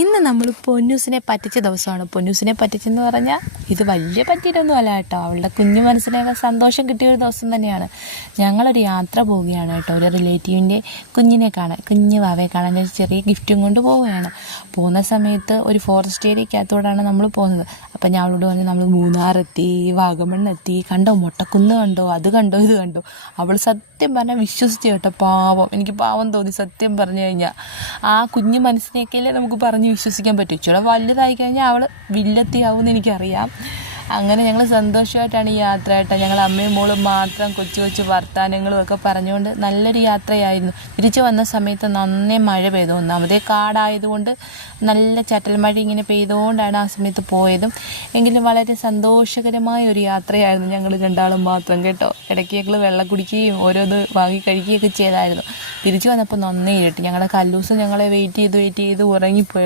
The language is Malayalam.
ഇന്ന് നമ്മൾ പൊന്നൂസിനെ പറ്റിച്ച ദിവസമാണ്. പൊന്നൂസിനെ പറ്റിച്ചെന്ന് പറഞ്ഞാൽ ഇത് വലിയ പറ്റിയിട്ടൊന്നും അല്ല കേട്ടോ. അവളുടെ കുഞ്ഞു മനസ്സിലേക്ക് സന്തോഷം കിട്ടിയ ഒരു ദിവസം തന്നെയാണ്. ഞങ്ങളൊരു യാത്ര പോവുകയാണ് കേട്ടോ. ഒരു റിലേറ്റീവിൻ്റെ കുഞ്ഞിനെ കാണാൻ, കുഞ്ഞു വാവയെ കാണാൻ ഒരു ചെറിയ ഗിഫ്റ്റും കൊണ്ട് പോവുകയാണ്. പോകുന്ന സമയത്ത് ഒരു ഫോറസ്റ്റ് ഏരിയക്കകത്തോടാണ് നമ്മൾ പോകുന്നത്. അപ്പം ഞാൻ അവളോട് പറഞ്ഞു, നമ്മൾ മൂന്നാറെത്തി, വാഗമണ്ണെത്തി, കണ്ടോ മൊട്ടക്കുന്ന് കണ്ടോ, അത് കണ്ടോ, ഇത് കണ്ടോ. അവൾ സത്യം പറഞ്ഞാൽ വിശ്വസിച്ച് കേട്ടോ. പാവം, എനിക്ക് പാവം തോന്നി സത്യം പറഞ്ഞു കഴിഞ്ഞാൽ. ആ കുഞ്ഞു മനസ്സിനേക്കല്ലേ നമുക്ക് പറഞ്ഞ് വിശ്വസിക്കാൻ പറ്റും. ഇച്ചിരി വലുതായി കഴിഞ്ഞാൽ അവൾ വില്ലത്തിയാവുമെന്ന് എനിക്കറിയാം. അങ്ങനെ ഞങ്ങൾ സന്തോഷമായിട്ടാണ് ഈ യാത്ര കേട്ടോ. ഞങ്ങൾ അമ്മയും മോളും മാത്രം കൊച്ചു കൊച്ചു വർത്താനങ്ങളും ഒക്കെ പറഞ്ഞുകൊണ്ട് നല്ലൊരു യാത്രയായിരുന്നു. തിരിച്ചു വന്ന സമയത്ത് നന്നേ മഴ പെയ്തു. ഒന്നാമതേ കാടായതുകൊണ്ട് നല്ല ചട്ടൽ മഴ ഇങ്ങനെ പെയ്തുകൊണ്ടാണ് ആ സമയത്ത് പോയതും. എങ്കിലും വളരെ സന്തോഷകരമായ ഒരു യാത്രയായിരുന്നു. ഞങ്ങൾ രണ്ടാളും മാത്രം കേട്ടോ. ഇടയ്ക്ക് ഞങ്ങൾ വെള്ളം കുടിക്കുകയും ഓരോന്ന് വാങ്ങി കഴിക്കുകയൊക്കെ ചെയ്തായിരുന്നു. തിരിച്ചു വന്നപ്പോൾ നന്നേ ഇരുട്ടി. ഞങ്ങളുടെ കല്ലൂസ് ഞങ്ങളെ വെയിറ്റ് ചെയ്ത് ഉറങ്ങിപ്പോയി.